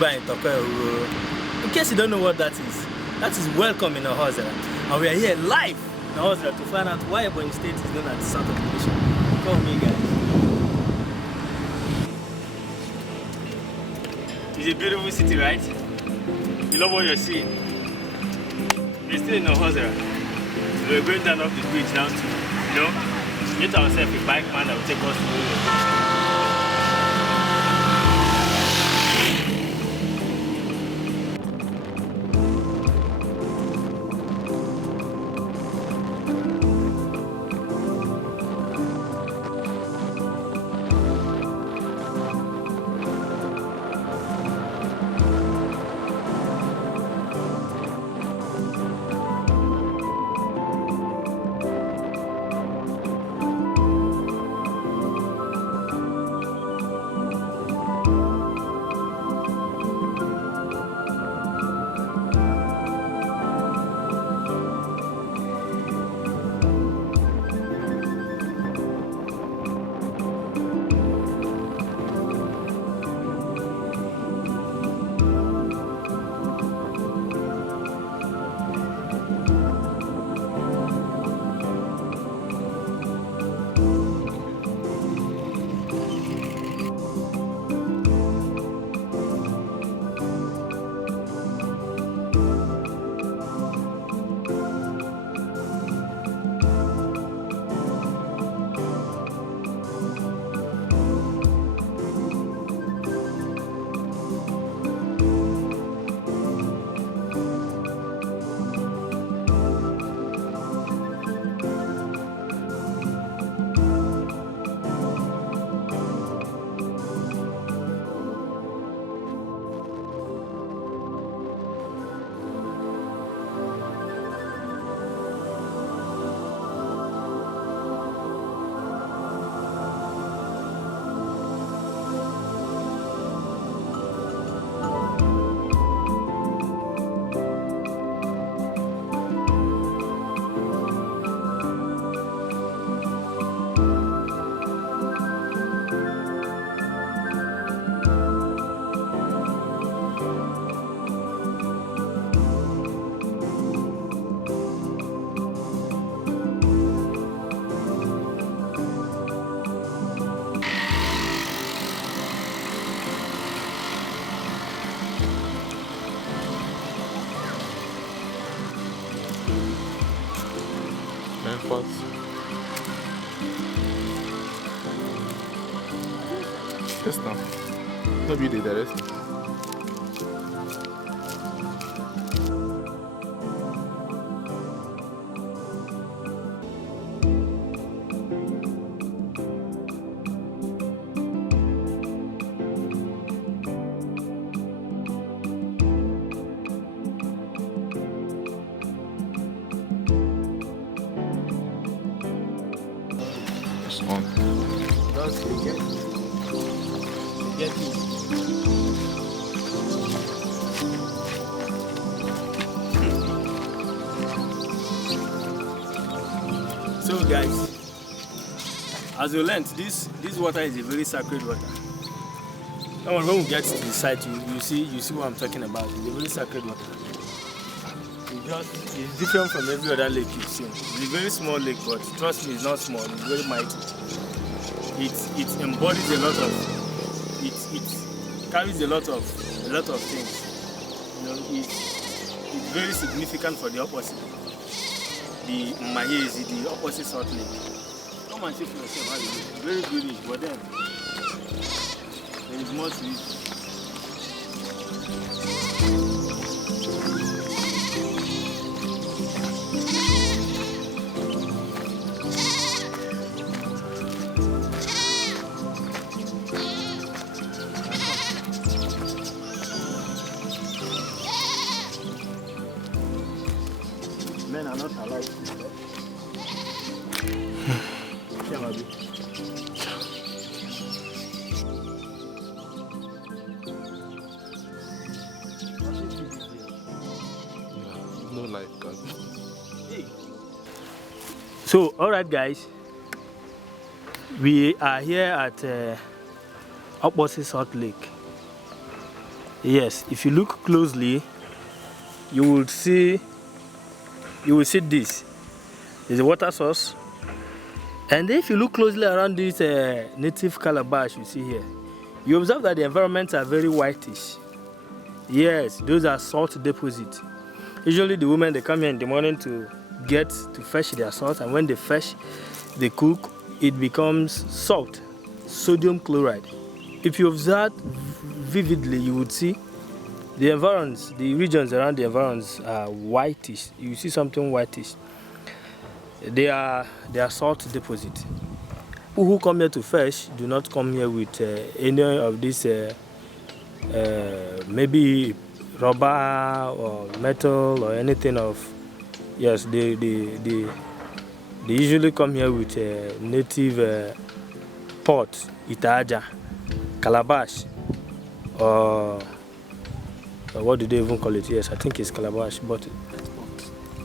Tuba in Tokyo. In case you don't know what that is welcome in Ohaozara. And we are here live in Ohaozara to find out why Ebonyi State is known as the south of the nation. Come with me, guys. It's a beautiful city, right? You love what you're seeing. We're still in Ohaozara. So we're going down off the bridge now to, get ourselves a bike man that will take us to Yes, no. Maybe they did it. It's on. Don't speak it. Get it. So guys, as you learned, this water is a very sacred water. And when we get to the site, you see what I'm talking about. It's a very sacred water. It's different from every other lake you've seen. It's a very small lake, but trust me, it's not small. It's very mighty. It embodies a lot of. It carries a lot of things. It's very significant for the opposite. The Mahezi, the Okposi Salt Lake. Come and see for yourself how it is. Very greenish, but then there is more to it. Men are not allowed to do that. No life, God. So, alright guys, we are here at Okposi Salt Lake. Yes, if you look closely, you will see this. There's a water source. And if you look closely around this native calabash you see here, you observe that the environments are very whitish. Yes, those are salt deposits. Usually the women, they come here in the morning to fetch their salt, and when they fetch, they cook, it becomes salt, sodium chloride. If you observe vividly, you would see the environs, the regions around the environs are whitish. You see something whitish. They are salt deposits. People who come here to fish do not come here with any of this maybe rubber or metal or anything of. Yes, they usually come here with native pot, itaja, calabash, or what do they even call it? Yes, I think it's calabash, but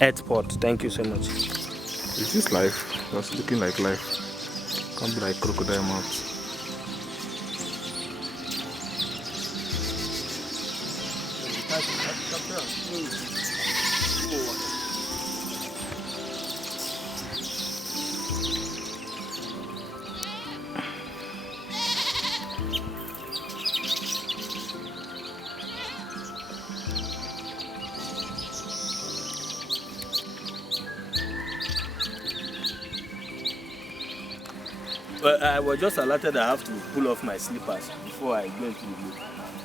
earth pot. Thank you so much. Is this life? That's looking like life. Can't be like crocodile mouth. Well, I was just alerted I have to pull off my slippers before I go into the lake.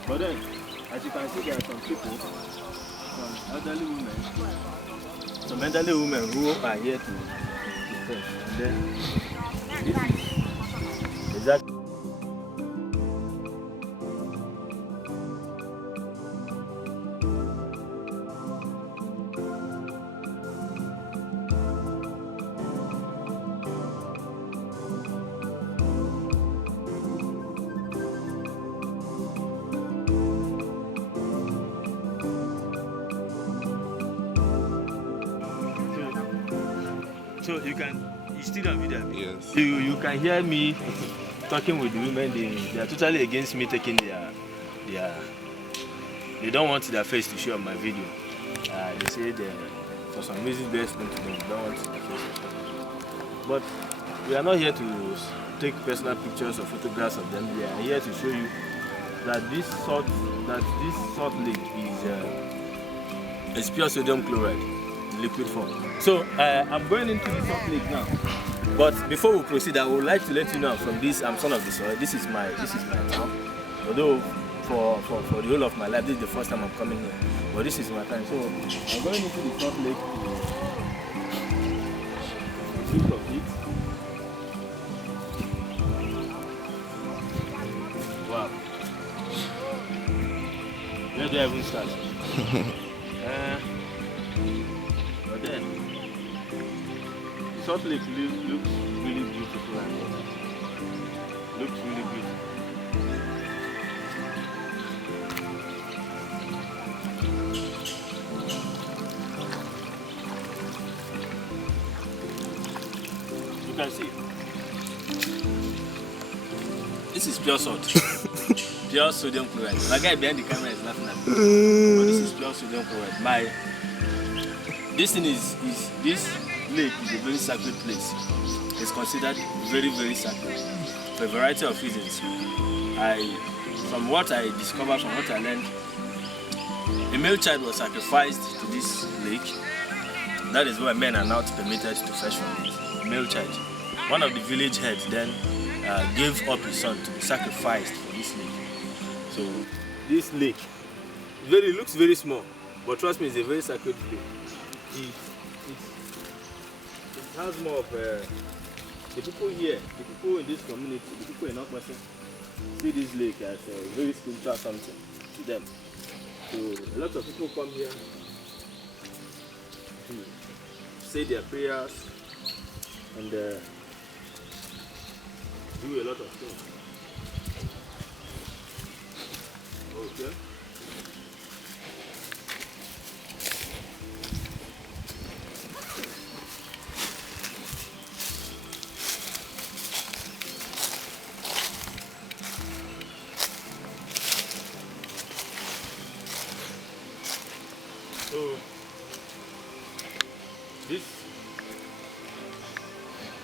But then, as you can see, there are some people, some elderly women who are here to fish. And then, this is exactly. So you still on video? Yes. You can hear me talking with the women. They are totally against me taking they don't want their face to show on my video. They say for some reason they don't want their face to show. But we are not here to take personal pictures or photographs of them. We are here to show you that this salt lake is pure sodium chloride in liquid form. So I'm going into the salt lake now. But before we proceed, I would like to let you know from this. I'm son of the soil. This is my town. Although for the whole of my life, this is the first time I'm coming here. But this is my town. So I'm going into the salt lake to drink of it. Wow. Where do I even start? But then, Salt Lake looks really beautiful and looks really beautiful. You can see. This is pure salt. Pure sodium chloride. My guy behind the camera is laughing at me. But this is pure sodium chloride. This lake is a very sacred place. It's considered very, very sacred for a variety of reasons. From what I discovered, from what I learned, a male child was sacrificed to this lake. That is why men are not permitted to fish from it. A male child. One of the village heads then gave up his son to be sacrificed for this lake. So this lake looks very small, but trust me, it's a very sacred lake. It has more of the people here, the people in this community, the people in Okposi see this lake as a very spiritual something to them. So a lot of people come here to say their prayers and do a lot of things. Okay. This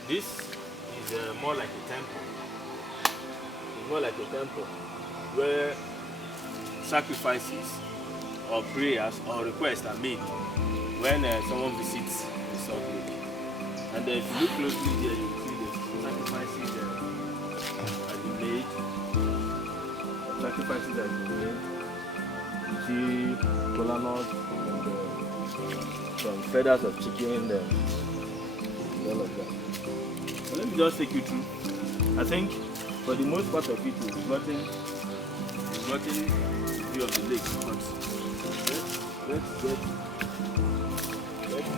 is more like a temple. It's more like a temple where sacrifices or prayers or requests are made when someone visits the Salt Lake. And if you look closely here, you will see the sacrifices have been made. Sacrifices have been made. You see kola nuts and some feathers of chicken and all of that. So let me just take you through. I think for the most part of it, we've gotten the view of the lake. But let's get better.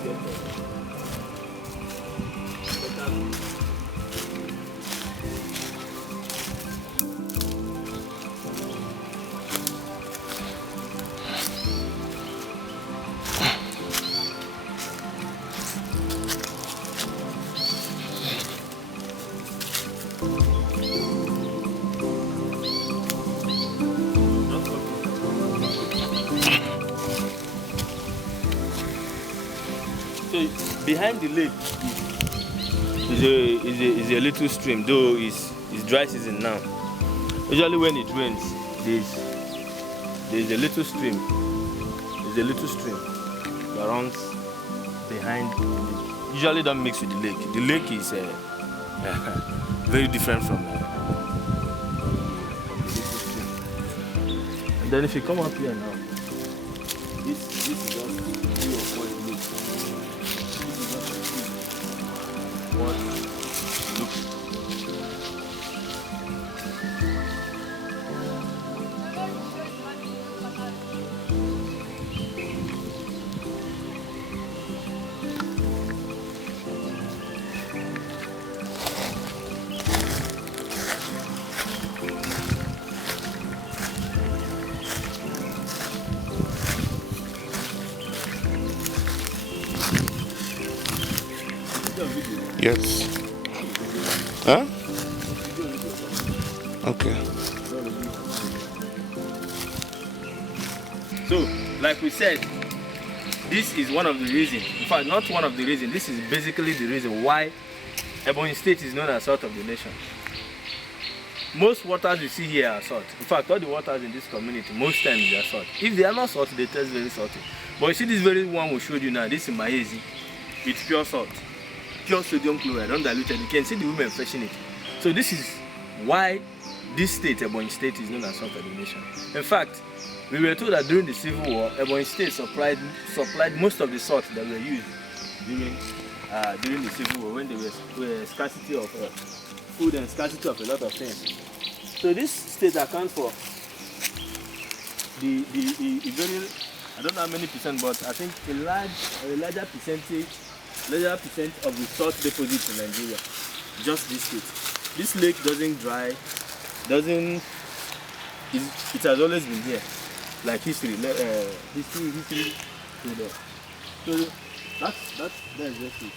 So behind the lake is a little stream, though it's dry season now. Usually when it rains, there's a little stream. There's a little stream that runs behind the lake. Usually don't mix with the lake. The lake is very different from the little stream. And then if you come up here now, this is just view of what it looks like. What looks like. Yes. Huh? Okay. So, like we said, this is one of the reasons, in fact, not one of the reasons, this is basically the reason why Ebonyi State is known as salt of the nation. Most waters you see here are salt. In fact, all the waters in this community, most times they are salt. If they are not salt, they taste very salty. But you see this very one we showed you now, this is Maezi. It's pure salt. Pure sodium chloride, undiluted. You can see the women fetching it. So this is why this state, Ebonyi State, is known as salt of the nation. In fact, we were told that during the Civil War, Ebonyi State supplied most of the salt that were used during the Civil War, when there was scarcity of food and scarcity of a lot of things. So this state accounts for the very, I don't know how many percent, but I think a larger percent of the salt deposits in Nigeria. Just this state. This lake doesn't dry, it has always been here. Like history to there. So that's just it.